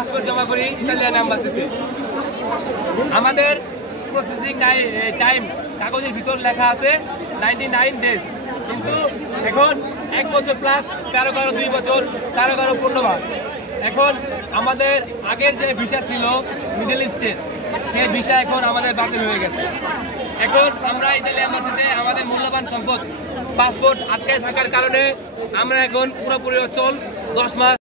Passport জমা করি Italian এম্বাসিতে। আমাদের প্রসেসিং টাইম কাগজের ভিতর লেখা আছে 99 ডেজ, কিন্তু এখন 1 বছর প্লাস, কারো 2 বছর, কারো 15 মাস। এখন আমাদের আগের যে ভিসা ছিল মিডল ইস্টের, সেই ভিসা এখন আমাদের বাতিল হয়ে গেছে। এখন আমরা ইতালি এম্বাসিতে আমাদের মূল্যবান সম্পদ পাসপোর্ট আটকে থাকার কারণে আমরা এখন পুরোপুরি অচল 10 মাস